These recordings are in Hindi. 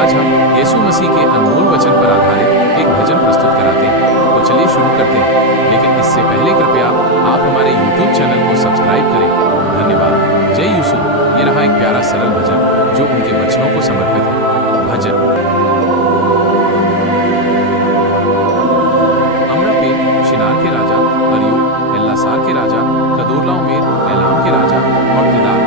आज हम यीशु मसीह के अनमोल वचन पर आधारित एक भजन प्रस्तुत कराते हैं। तो चलिए शुरू करते हैं, लेकिन इससे पहले कृपया आप हमारे YouTube चैनल को सब्सक्राइब करें। धन्यवाद। जय यीशु। ये रहा एक प्यारा सरल भजन जो उनके वचनों को समर्पित है। भजन। अमरापेल शिनार के राजा, अरियूब एल्लासार के राजा, कदोर्लाओमेर एलाम के राजा और तिदार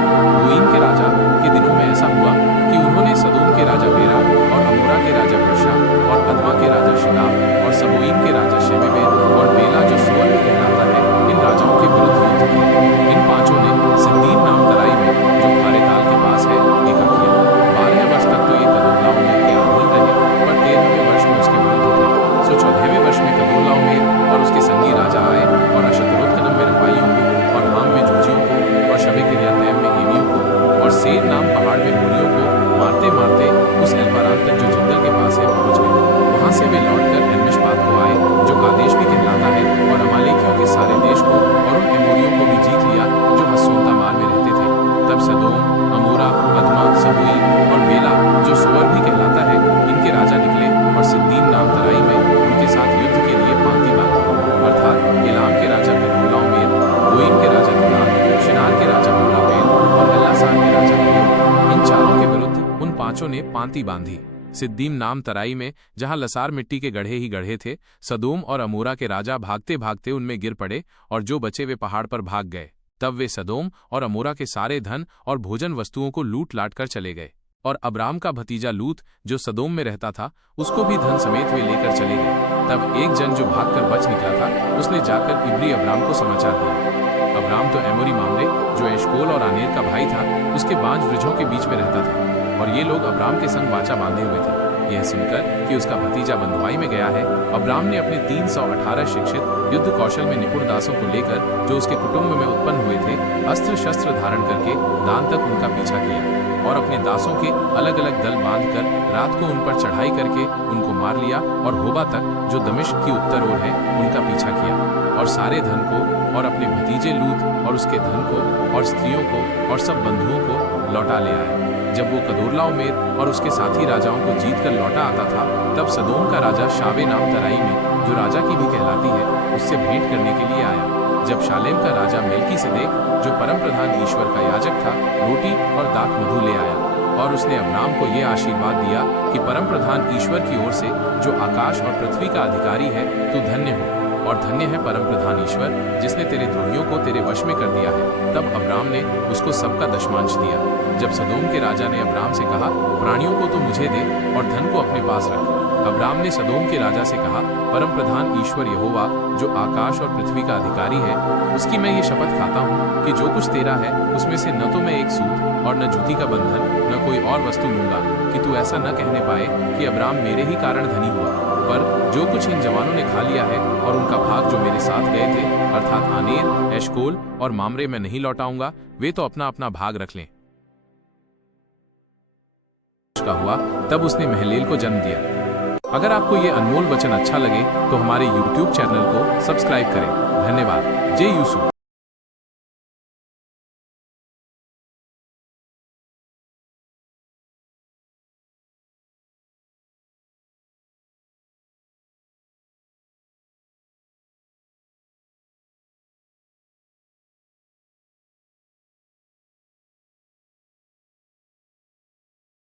गोइम के राजा के दिनों में ऐसा हुआ कि उन्होंने सदोम के राजा बेरा और अमोरा के राजा बिरशा और अदमा के राजा शिनाब और सबोइम के राजा शेमेबेर और बेला जो सोअर भी कहलाता है, इन राजाओं के विरुद्ध युद्ध किया। इन पांचों ने सिद्दीम नाम तराई में जो खारे ताल के पास है एका किया। 12 वर्ष तक तो ये कदोर्लाओमेर के अधीन रहे, पर 13वें वर्ष में उसके विरुद्ध उठे। सो 14वें वर्ष में कदोर्लाओमेर और उसके संगी राजा आए और अशतरोत्कनम में रफाइयों को और हाम में जूजियों को और शबे-किर्यातैम में एमियों को और सेर नाम पहाड़ में होरियों को मारते मारते उस एल्पारान तक जो जंगल के पास है पहुंच गए। वहां से वे लौटकर एलमिशपात को आए जो कादेश भी कहलाता है, और अमालेकियों के सारे देश को और उन एमोरियों को भी जीत लिया जो हसोंतामार में रहते थे। तब सदोम, अमोरा, अदमा, सबोइम और बेला जो सोअर भी कहलाता है, इनके राजा निकले और सिद्दीम नाम तराई में उनके साथ युद्ध के लिए पांति बांधी, अर्थात एलाम के राजा कदोर्लाओमेर, गोइम के राजा तिदार, शिनार के राजा अमरापेल और एल्लासार के राजा अरियूब। इन चारों के विरुद्ध उन पांचों ने पांति बांधी। सिद्दीम नाम तराई में जहां लसार मिट्टी के गढ़े ही गढ़े थे, सदोम और अमोरा के राजा भागते भागते उनमें गिर पड़े और जो बचे वे पहाड़ पर भाग गए। तब वे सदोम और अमोरा के सारे धन और भोजन वस्तुओं को लूट लाट कर चले गए। और अब्राम का भतीजा लूत जो सदोम में रहता था, उसको भी धन समेत वे लेकर चले गए। तब एक जन जो भागकर बच निकला था, उसने जाकर इब्री अब्राम को समाचार दिया। अब्राम तो एमोरी मामले जो एशकोल और आनेर का भाई था, उसके बांझ वृक्षों के बीच में रहता था, और ये लोग अब्राम के संग वाचा बांधे हुए थे। यह सुनकर कि उसका भतीजा बंधुआई में गया है, अब्राम ने अपने 318 शिक्षित युद्ध कौशल में निपुण दासों को लेकर जो उसके कुटुंब में उत्पन्न हुए थे, अस्त्र शस्त्र धारण करके दान तक उनका पीछा किया, और अपने दासों के अलग अलग दल बांधकर रात को उन पर चढ़ाई करके उनको मार लिया, और होबा तक जो दमिश्क की उत्तर ओर है उनका पीछा किया, और सारे धन को और अपने भतीजे लूत और उसके धन को और स्त्रियों को और सब बंधुओं को लौटा ले आया। जब वो कदोर्लाओमेर और उसके साथी राजाओं को जीत कर लौटा आता था, तब सदोम का राजा शावे नाम तराई में जो राजा की भी कहलाती है, उससे भेंट करने के लिए आया। जब शालेम का राजा मेल्कीसेदेक जो परम प्रधान ईश्वर का याजक था, रोटी और दाख मधु ले आया, और उसने अब्राम को यह आशीर्वाद दिया कि परम प्रधान ईश्वर की ओर से जो आकाश और पृथ्वी का अधिकारी है, तू धन्य हो, और धन्य है परम प्रधान ईश्वर जिसने तेरे द्रोहियों को तेरे वश में कर दिया है। तब अब्राम ने उसको सबका दशमांश दिया। जब सदोम के राजा ने अब्राम से कहा, प्राणियों को तो मुझे दे और धन को अपने पास रख, अब्राम ने सदोम के राजा से कहा, परम प्रधान ईश्वर यहोवा जो आकाश और पृथ्वी का अधिकारी है, उसकी मैं ये शपथ खाता हूँ कि जो कुछ तेरा है उसमें से न तो मैं एक सूत और न जूती का बंधन न कोई और वस्तु लूंगा, कि तू ऐसा न कहने पाए कि अब्राम मेरे ही कारण धनी हुआ। पर जो कुछ इन जवानों ने खा लिया है और उनका भाग जो मेरे साथ गए थे, अर्थात आनेर, एशकोल और मामरे में नहीं लौटाऊंगा, वे तो अपना अपना भाग रख लें। का हुआ तब उसने महलेल को जन्म दिया। अगर आपको ये अनमोल वचन अच्छा लगे तो हमारे YouTube चैनल को सब्सक्राइब करें। धन्यवाद। जय यीशु।